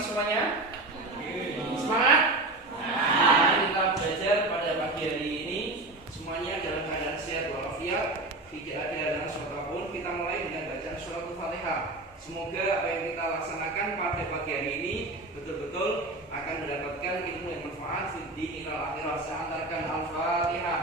pagi semuanya. Semangat. Nah, kita belajar pada pagi hari ini semuanya dalam keadaan sehat walafiat, tidak ada halangan suatu apapun. Kita mulai dengan bacaan surat Al-Fatihah. Semoga apa yang kita laksanakan pada pagi hari ini betul-betul akan mendapatkan ilmu yang bermanfaat di dunia dan akhirat. Saya antarkan Al-Fatihah.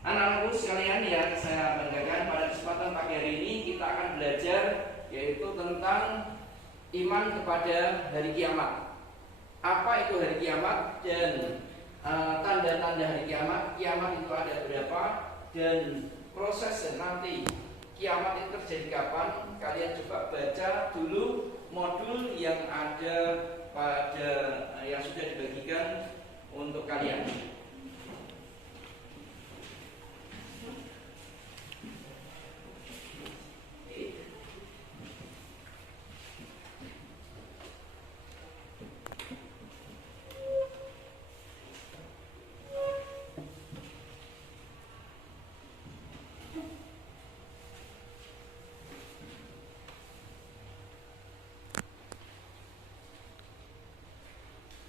Anak-anakku sekalian yang saya banggakan, pada kesempatan pagi hari ini kita akan belajar yaitu tentang iman kepada hari kiamat. Apa itu hari kiamat dan tanda-tanda hari kiamat? Kiamat itu ada berapa dan proses nanti kiamat itu terjadi kapan? Kalian coba baca dulu modul yang ada pada yang sudah dibagikan untuk kalian.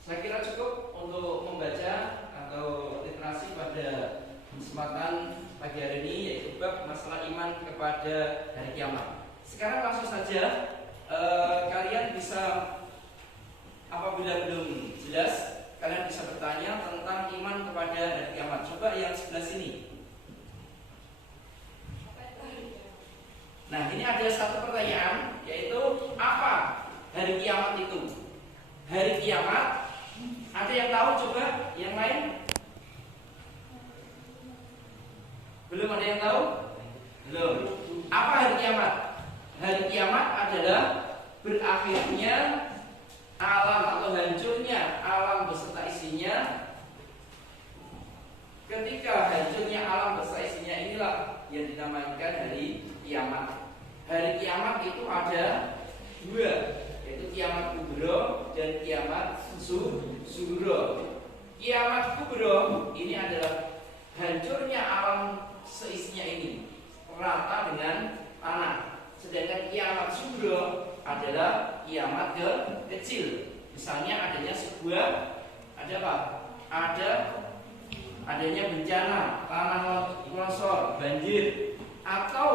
Saya kira cukup untuk membaca atau literasi pada kesempatan pagi hari ini, yaitu bab masalah iman kepada hari kiamat. Sekarang langsung saja kalian bisa, apabila belum jelas, kalian bisa bertanya tentang iman kepada hari kiamat. Coba yang sebelah sini. Nah, ini ada satu pertanyaan, yaitu apa hari kiamat itu? Hari kiamat, ada yang tahu coba? Yang lain? Belum ada yang tahu? Belum. Apa hari kiamat? Hari kiamat adalah berakhirnya alam atau hancurnya alam beserta isinya. Ketika hancurnya alam beserta isinya, inilah yang dinamakan hari kiamat. Hari kiamat itu ada dua, yaitu kiamat kubro dan kiamat sughro. Kiamat kubro ini adalah hancurnya alam seisinya ini, rata dengan tanah. Sedangkan kiamat sughro adalah kiamat kecil. Misalnya adanya sebuah, ada apa? Adanya bencana, tanah longsor, banjir, atau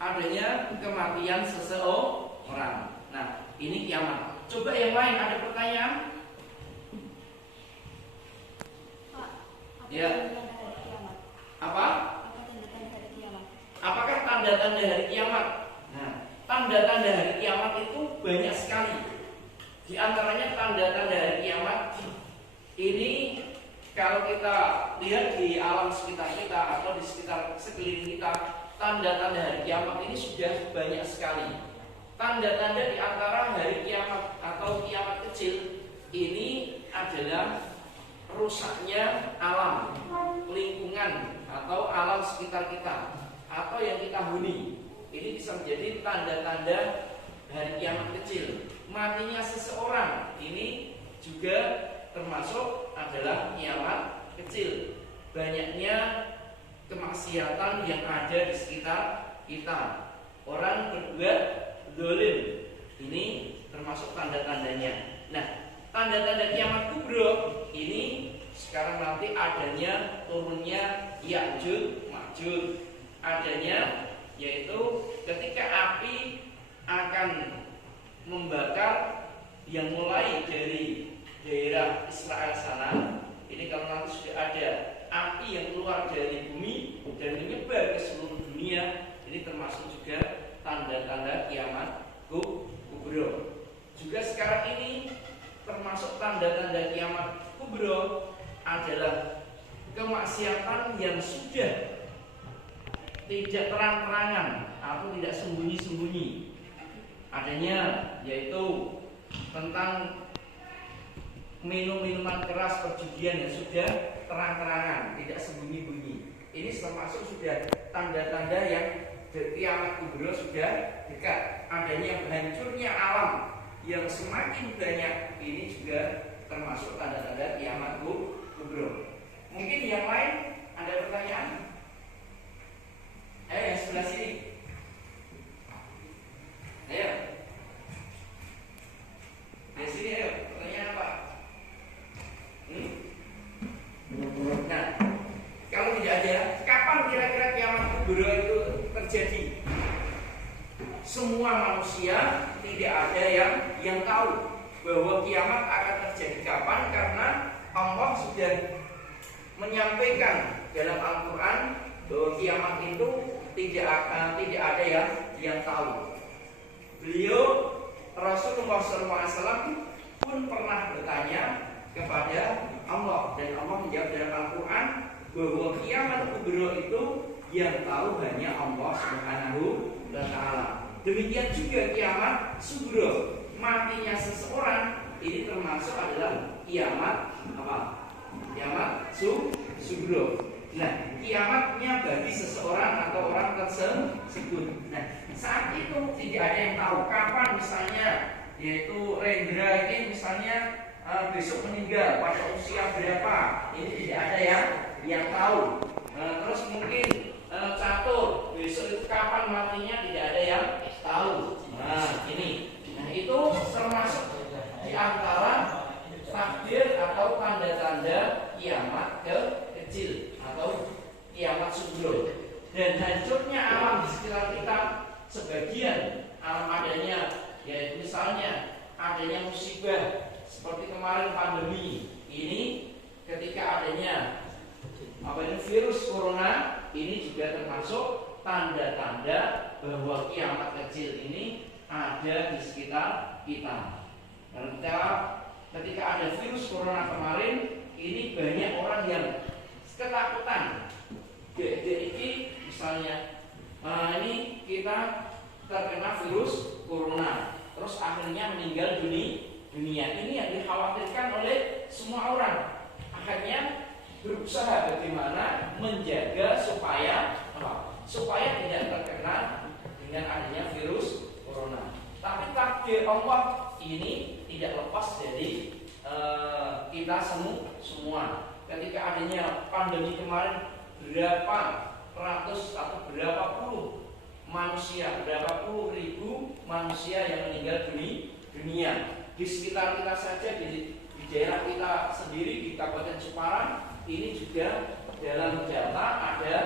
adanya kematian seseorang. Nah, ini kiamat. Coba yang lain, ada pertanyaan? Ya. Apa? Apakah tanda-tanda hari kiamat? Nah, tanda-tanda hari kiamat itu banyak sekali. Di antaranya tanda-tanda hari kiamat ini, kalau kita lihat di alam sekitar kita atau di sekitar sekeliling kita, tanda-tanda hari kiamat ini sudah banyak sekali. Tanda-tanda di antara hari kiamat atau kiamat kecil ini adalah rusaknya alam, lingkungan atau alam sekitar kita atau yang kita huni. Ini bisa menjadi tanda-tanda hari kiamat kecil. Matinya seseorang ini juga termasuk adalah kiamat kecil. Banyaknya kemaksiatan yang ada di sekitar kita. Orang berbuat zalim, ini termasuk tanda-tandanya. Nah, tanda-tanda kiamat kubro ini sekarang nanti adanya turunnya Ya'juj Ma'juj, adanya yaitu ketika api akan membakar yang mulai dari daerah Israel sana. Ini kalau nanti sudah ada api yang keluar dari bumi dan menyebar ke seluruh dunia, ini termasuk juga tanda-tanda kiamat kubro. Juga sekarang ini termasuk tanda-tanda kiamat kubro adalah kemaksiatan yang sudah tidak terang-terangan atau tidak sembunyi-sembunyi. Adanya yaitu tentang minum-minuman keras, perjudian yang sudah terang-terangan, tidak sembunyi-bunyi. Ini termasuk sudah tanda-tanda yang kiamat kubro sudah dekat. Adanya hancurnya alam yang semakin banyak, ini juga termasuk tanda-tanda kiamat kubro. Mungkin yang lain ada pertanyaan? sudah menyampaikan dalam Al-Quran bahwa kiamat itu tidak ada yang tahu. Beliau Rasulullah SAW pun pernah bertanya kepada Allah, dan Allah menjawab dalam Al-Quran bahwa kiamat kubra itu yang tahu hanya Allah Subhanahu wa Ta'ala. Demikian juga kiamat sugro, matinya seseorang ini termasuk adalah kiamat apa? Kiamat sugro. Nah, kiamatnya bagi seseorang atau orang tersebut. Nah, saat itu tidak ada yang tahu kapan misalnya, yaitu Rendra ini misalnya besok meninggal pada usia berapa. Ini tidak ada yang tahu. Terus mungkin Catur besok itu kapan matinya tidak ada yang tahu. Nah, ini. Nah, itu termasuk di antara takdir atau tanda-tanda kiamat kecil atau kiamat sugro. Dan hancurnya alam di sekitar kita, sebagian alam adanya, yaitu misalnya adanya musibah seperti kemarin pandemi ini, ketika adanya virus corona ini juga termasuk tanda-tanda bahwa kiamat kecil ini ada di sekitar kita. Dan ketika ada virus corona kemarin, ini banyak orang yang ketakutan. Jadi misalnya ini kita terkena virus corona, terus akhirnya meninggal dunia. Ini yang dikhawatirkan oleh semua orang. Akhirnya berusaha bagaimana menjaga supaya tidak terkena dengan adanya virus corona. Tapi takdir Allah ini tidak lepas dari kita semua. Ketika adanya pandemi kemarin, berapa ratus atau berapa puluh manusia, berapa puluh ribu manusia yang meninggal dunia. Di sekitar kita saja, di daerah kita sendiri, di Kabupaten Jepara, ini juga dalam data ada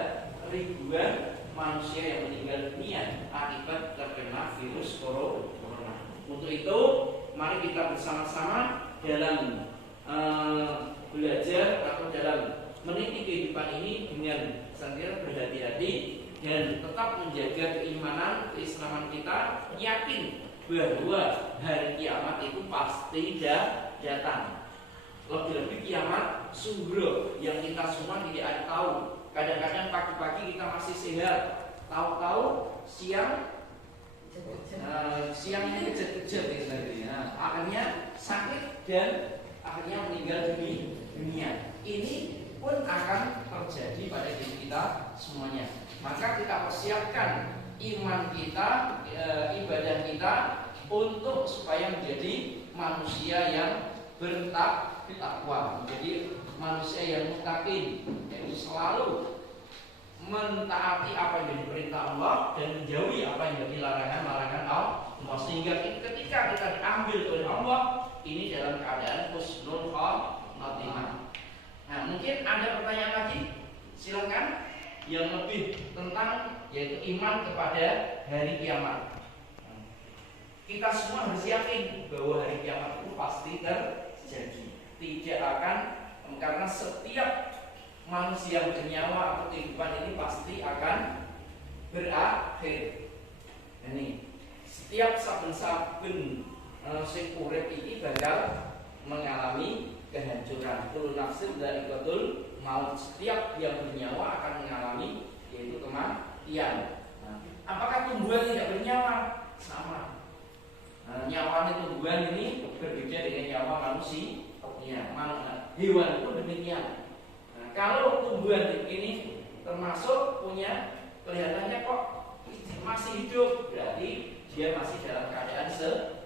ribuan manusia yang meninggal dunia akibat terkena virus corona. Untuk itu, mari kita bersama-sama dalam belajar atau dalam meniti kehidupan ini dengan senantiasa berhati-hati dan tetap menjaga keimanan, keislaman kita, yakin bahwa hari kiamat itu pasti datang. Lebih-lebih kiamat sugro yang kita semua tidak tahu. Kadang-kadang pagi-pagi kita masih sehat, tahu-tahu siang ini kejut-kejut akhirnya sakit dan akhirnya meninggal dunia. Ini pun akan terjadi pada diri kita semuanya. Maka kita persiapkan iman kita, ibadah kita untuk supaya menjadi manusia yang bertakwa, menjadi manusia yang muttaqin, yaitu selalu mentaati apa yang diperintah Allah dan menjauhi apa yang menjadi larangan Allah, sehingga ketika kita diambil oleh Allah ini dalam keadaan husnul khatimah. Nah, mungkin ada pertanyaan lagi, silakan, yang lebih tentang yaitu iman kepada hari kiamat. Kita semua harus yakin bahwa hari kiamat itu pasti terjadi. Tidak akan, karena setiap manusia bernyawa atau kehidupan ini pasti akan berakhir. Ini setiap saben-saben sing urip iki bakal mengalami kehancuran. Kullu nafsin dha'iqatul maut. Setiap yang bernyawa akan mengalami yaitu kematian. Apakah tumbuhan tidak bernyawa? Sama. Nyawa tumbuhan ini berbeda dengan nyawa manusia. Hewan pun demikian. Kalau tumbuhan ini termasuk punya kelihatannya kok masih hidup, berarti dia masih dalam keadaan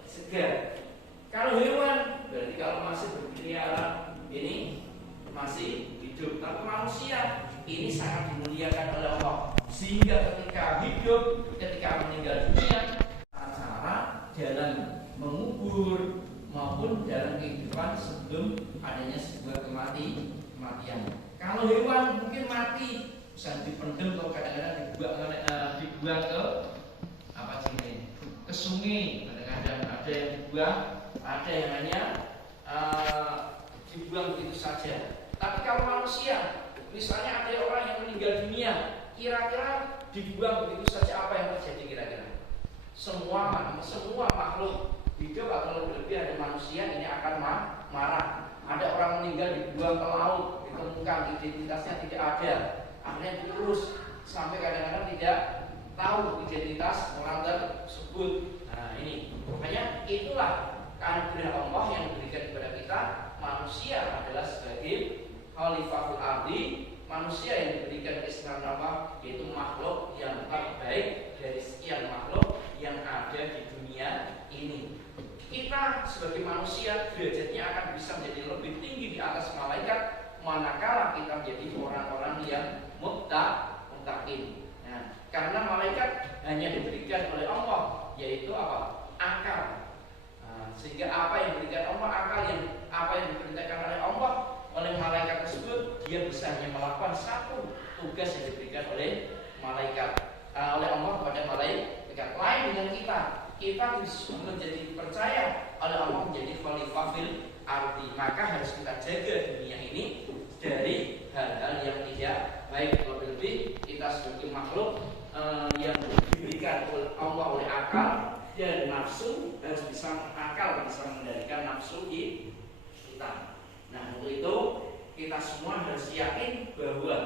segar. Kalau hewan, berarti kalau masih berkeliaran ini masih hidup. Tapi manusia ini sangat dimuliakan oleh Allah, sehingga ketika hidup, ketika meninggal dunia, cara dalam mengubur maupun dalam kehidupan sebelum adanya sebuah kematian. Kalau hewan mungkin mati, bisa dipendem atau kadang-kadang dibuang ke sungai. Kadang-kadang ada yang dibuang, ada yang hanya dibuang begitu saja. Tapi kalau manusia, misalnya ada orang yang meninggal dunia, kira-kira dibuang begitu saja, apa yang terjadi kira-kira? Semua makhluk hidup atau lebih ada manusia ini akan marah. Ada orang meninggal dibuang ke laut, ditemukan identitasnya tidak ada, akhirnya diurus sampai kadang-kadang tidak tahu identitas orang tersebut. Nah ini makanya itulah anugerah Allah yang diberikan kepada kita. Manusia adalah sebagai khalifahul ardi, manusia yang diberikan keistimewaan Allah, yaitu makhluk yang terbaik dari sekian makhluk yang ada di dunia ini. Kita sebagai manusia derajatnya akan bisa menjadi lebih tinggi di atas malaikat manakala kita menjadi orang-orang yang muttaqin. Nah, karena malaikat hanya diberikan oleh Allah, yaitu apa? Akal. Nah, sehingga apa yang diberikan Allah, apa yang diperintahkan oleh Allah oleh malaikat tersebut, dia bisa hanya melakukan satu tugas yang diberikan oleh malaikat, oleh Allah kepada malaikat. Lain dengan kita menjadi percaya oleh Allah menjadi khalifah fil ardi, maka harus kita jaga dunia ini dari hal-hal yang tidak baik. Lebih kita sebagai makhluk yang diberikan oleh Allah oleh akal dan nafsu, harus bisa mengendalikan nafsu kita. Nah, untuk itu kita semua harus yakin bahwa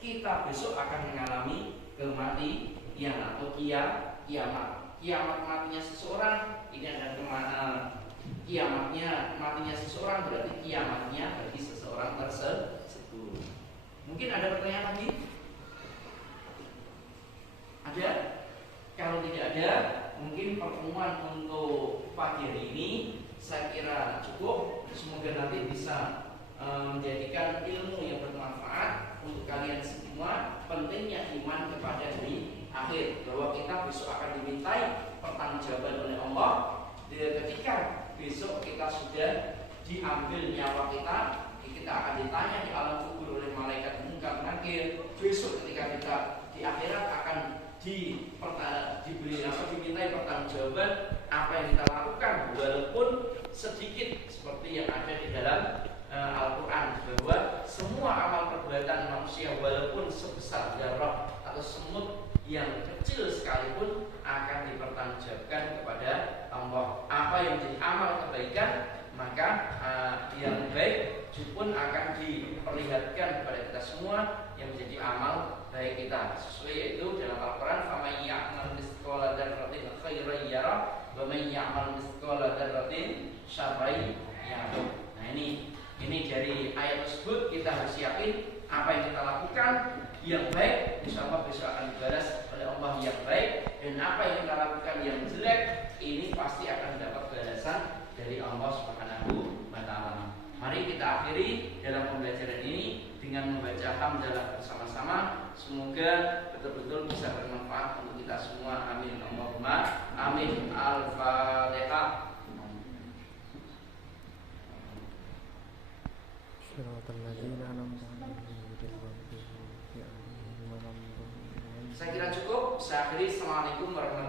kita besok akan mengalami kematian atau kiamat. Kiamat matinya seseorang ini adalah kiamatnya matinya seseorang, berarti kiamatnya bagi seseorang tersebut. Mungkin ada pertanyaan lagi? Ada? Kalau tidak ada, mungkin pertemuan untuk pagi hari ini saya kira cukup. Semoga nanti bisa menjadikan ilmu yang bermanfaat untuk kalian semua. Pentingnya iman kepada hari akhir, bahwa kita besok akan dimintai pertanggungjawaban oleh Allah. Ketika besok kita sudah diambil nyawa kita akan ditanya di alam kubur oleh malaikat munkar nakir. Besok ketika kita di akhirat akan dimintai pertanggungjawaban apa yang kita lakukan, walaupun sedikit, seperti yang ada di dalam Al-Quran, bahwa semua amal perbuatan manusia walaupun sebesar zarah atau semut yang kecil sekalipun akan dipertanggungjawabkan kepada Allah. Apa yang menjadi amal kebaikan, maka yang baik pun akan diperlihatkan kepada kita semua yang menjadi amal baik kita. Sesuai yaitu dalam Al-Quran, faman ya'mal mithqala dzarratin khairan yarah wa man ya'mal mithqala dzarratin syarran yarah. Nah, ini dari ayat tersebut kita harus yakin apa yang kita lakukan yang baik, insya Allah besok akan dibalas oleh Allah yang baik, dan apa yang kita lakukan yang jelek ini pasti akan mendapat balasan dari Allah Subhanahu wa Ta'ala. Mari kita akhiri dalam pembelajaran ini dengan membaca hamdalah bersama-sama. Semoga betul-betul bisa bermanfaat untuk kita semua. Amin. Allahumma amin. Al-Fatihah. Saya kira cukup. Saya akhiri. Assalamualaikum warahmatullahi wabarakatuh.